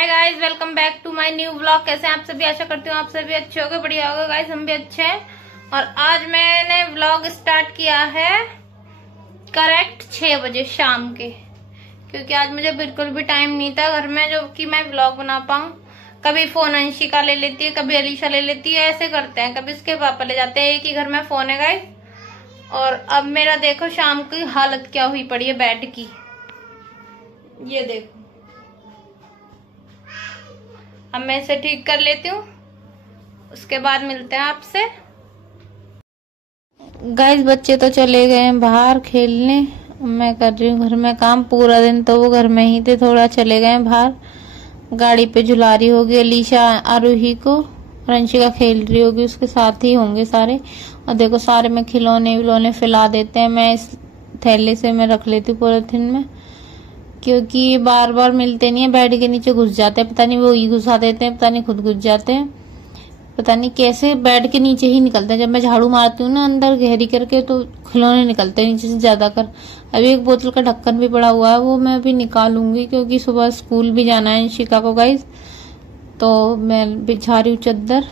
Hi guys, welcome back to my new vlog. कैसे हैं आप सभी? आशा करती हूँ आप सभी अच्छे होंगे, बढ़िया होगा। गाइस हम भी अच्छे हैं और आज मैंने व्लॉग स्टार्ट किया है करेक्ट 6 बजे शाम के, क्योंकि आज मुझे बिल्कुल भी टाइम नहीं था घर में जो कि मैं व्लॉग बना पाऊँ। कभी फोन अंशिका ले लेती है, कभी अलीशा ले लेती है, ऐसे करते हैं। कभी उसके पापा ले जाते हैं, एक ही घर में फोन है गाइस। और अब मेरा देखो शाम की हालत क्या हुई पड़ी है बेड की, ये देखो। अब मैं इसे ठीक कर लेती हूँ, उसके बाद मिलते हैं आपसे। गाइस बच्चे तो चले गए हैं बाहर खेलने, मैं कर रही हूँ घर में काम। पूरा दिन तो वो घर में ही थे, थोड़ा चले गए बाहर। गाड़ी पे झुला रही होगी अलीशा आरूही को, और अंशिका खेल रही होगी, उसके साथ ही होंगे सारे। और देखो सारे में खिलौने विलौने फैला देते हैं। मैं इस थैले से मैं रख लेती हूँ पॉलिथीन में, क्योंकि ये बार बार मिलते नहीं है। बेड के नीचे घुस जाते हैं, पता नहीं वो ही घुसा देते हैं, पता नहीं खुद घुस जाते हैं, पता नहीं कैसे बेड के नीचे ही निकलते हैं। जब मैं झाड़ू मारती हूँ ना अंदर गहरी करके, तो खिलौने निकलते हैं नीचे से ज्यादा कर। अभी एक बोतल का ढक्कन भी पड़ा हुआ है, वो मैं अभी निकालूंगी क्योंकि सुबह स्कूल भी जाना है अंशिका को गाइस। तो मैं बिछा रही हूँ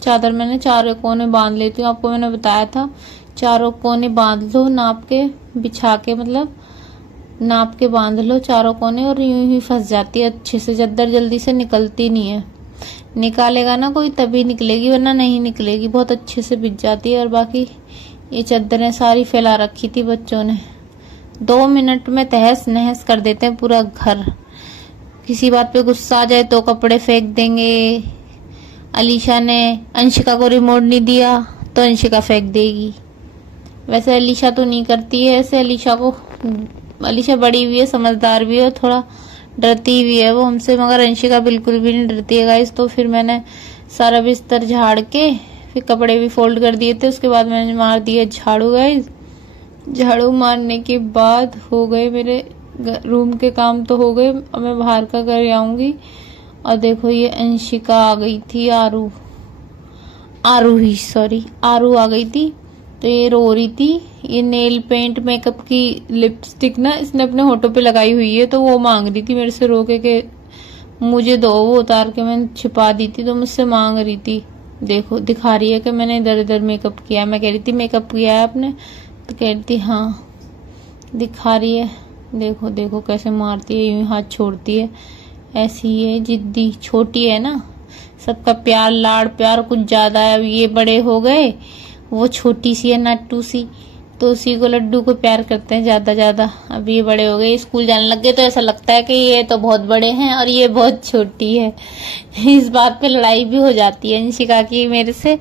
चादर मैंने चारों कोने बांध लेती हूँ। आपको मैंने बताया था चारों कोने बांध लो, नाप के बिछा के, मतलब नाप के बांध लो चारों कोने, और यूं ही फंस जाती है अच्छे से। चादर जल्दी से निकलती नहीं है, निकालेगा ना कोई तभी निकलेगी, वरना नहीं निकलेगी। बहुत अच्छे से बिछ जाती है। और बाकी ये चादरें सारी फैला रखी थी बच्चों ने, 2 मिनट में तहस नहस कर देते हैं पूरा घर। किसी बात पे गुस्सा आ जाए तो कपड़े फेंक देंगे। अलीशा ने अंशिका को रिमोट नहीं दिया तो अंशिका फेंक देगी। वैसे अलीशा तो नहीं करती है ऐसे, अलीशा बड़ी भी है, समझदार भी है, थोड़ा डरती भी है वो हमसे, मगर अंशिका बिल्कुल भी नहीं डरती है गाइस। तो फिर मैंने सारा बिस्तर झाड़ के फिर कपड़े भी फोल्ड कर दिए थे, उसके बाद मैंने मार दिया झाड़ू गाइस। झाड़ू मारने के बाद हो गए मेरे रूम के काम तो हो गए। अब मैं बाहर का कर आऊंगी। और देखो ये अंशिका आ गई थी, आरू आ गई थी, तो ये रो रही थी। ये नेल पेंट मेकअप की लिपस्टिक ना इसने अपने होठों पे लगाई हुई है, तो वो मांग रही थी मेरे से रो के मुझे दो। वो उतार के मैंने छिपा दी थी, तो मुझसे मांग रही थी। देखो दिखा रही है कि मैंने इधर इधर मेकअप किया। मैं कह रही थी मेकअप किया है आपने, तो कह रही थी हाँ, दिखा रही है। देखो देखो कैसे मारती है, यूं हाथ छोड़ती है। ऐसी है जिद्दी, छोटी है ना, सबका प्यार लाड़ प्यार कुछ ज्यादा है। अब ये बड़े हो गए, वो छोटी सी है नट्टू सी, तो उसी को लड्डू को प्यार करते हैं ज्यादा। अब ये बड़े हो गए, स्कूल जाने लग गए, तो ऐसा लगता है कि ये तो बहुत बड़े हैं और ये बहुत छोटी है। इस बात पे लड़ाई भी हो जाती है अंशिका की मेरे से,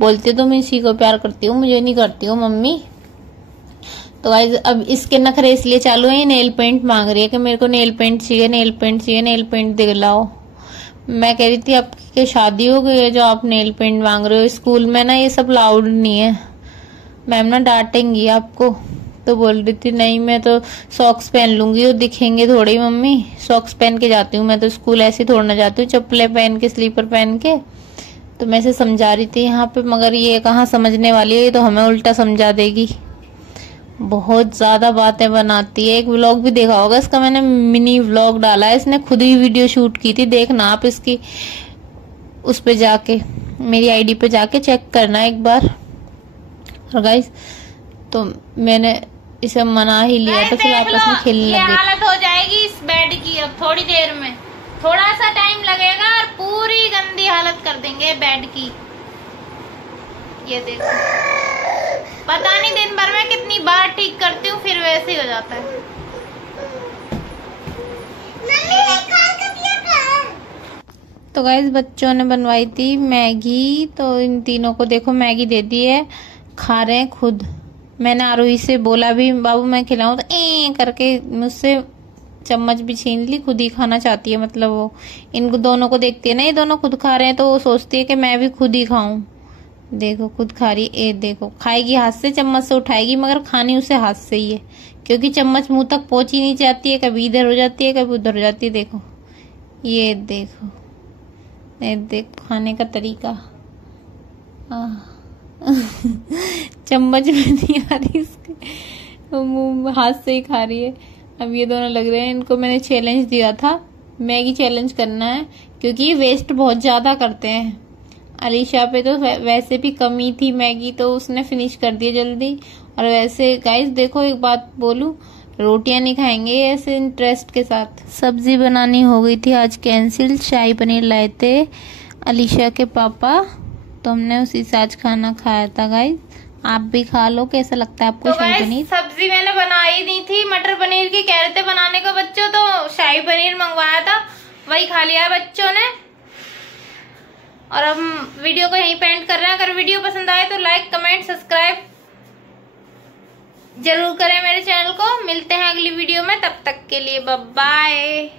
बोलती है तुम इसी को प्यार करती हो, मुझे नहीं करती हो मम्मी। तो गाइस अब इसके नखरे इसलिए चालू है, नेल पेंट मांग रही है कि मेरे को नेल पेंट चाहिए, नेल पेंट दिलाओ। मैं कह रही थी आपकी शादी हो गई है जो आप नेल पेंट मांग रहे हो? स्कूल में ना ये सब लाउड नहीं है, मैम ना डांटेंगी आपको। तो बोल रही थी नहीं मैं तो सॉक्स पहन लूंगी, वो दिखेंगे थोड़ी मम्मी, सॉक्स पहन के जाती हूँ मैं तो स्कूल, ऐसे थोड़ा ना जाती हूँ चप्पलें पहन के, स्लीपर पहन के। तो मैं इसे समझा रही थी यहाँ पे, मगर ये कहाँ समझने वाली है, ये तो हमें उल्टा समझा देगी। बहुत ज्यादा बातें बनाती है। एक व्लॉग भी देखा होगा इसका, मैंने मिनी व्लॉग डाला है, इसने खुद ही वीडियो शूट की थी, देखना आप इसकी उस पे जाके, मेरी आईडी पे जाके चेक करना एक बार। और गाइस तो मैंने इसे मना ही लिया, तो फिर आपस में खेलने लगे। ये हालत हो जाएगी इस बेड की अब थोड़ी देर में, थोड़ा सा टाइम लगेगा और पूरी गंदी हालत कर देंगे बेड की। ये देखो, पता नहीं दिन भर में कितनी बार ठीक करती हूँ, फिर वैसे ही हो जाता है। तो गाइस बच्चों ने बनवाई थी मैगी, तो इन तीनों को देखो मैगी दे दी है, खा रहे हैं खुद। मैंने आरोही से बोला भी बाबू मैं खिलाऊं, तो करके मुझसे चम्मच भी छीन ली, खुद ही खाना चाहती है। मतलब वो इनको दोनों को देखती है ना, ये दोनों खुद खा रहे हैं, तो वो सोचती है कि मैं भी खुद ही खाऊं। देखो खुद खा रही है, देखो खाएगी हाथ से, चम्मच से उठाएगी, मगर खानी उसे हाथ से ही है, क्योंकि चम्मच मुंह तक पहुंच ही नहीं जाती है, कभी इधर हो जाती है कभी उधर हो जाती है। देखो ये देखो, ये देखो खाने का तरीका। चम्मच में नहीं आ रही इसके, मुंह हाथ से ही खा रही है। अब ये दोनों लग रहे हैं, इनको मैंने चैलेंज दिया था मैगी चैलेंज करना है, क्योंकि ये वेस्ट बहुत ज्यादा करते हैं। अलीशा पे तो वैसे भी कमी थी मैगी, तो उसने फिनिश कर दिया जल्दी। और वैसे गाइस देखो, एक बात बोलूं, रोटियां नहीं खाएंगे ऐसे इंटरेस्ट के साथ। सब्जी बनानी हो गई थी आज कैंसिल, शाही पनीर लाए थे अलीशा के पापा, तो हमने उसी से आज खाना खाया था। गाइस आप भी खा लो, कैसा लगता है आपको तो शाही पनीर? सब्जी मैंने बनाई नहीं थी मटर पनीर की, कह रहे थे बनाने को बच्चों, तो शाही पनीर मंगवाया था, वही खा लिया बच्चों ने। और अब वीडियो को यहीं पेंड कर रहे हैं। अगर वीडियो पसंद आए तो लाइक कमेंट सब्सक्राइब जरूर करें मेरे चैनल को। मिलते हैं अगली वीडियो में, तब तक के लिए बाय बाय।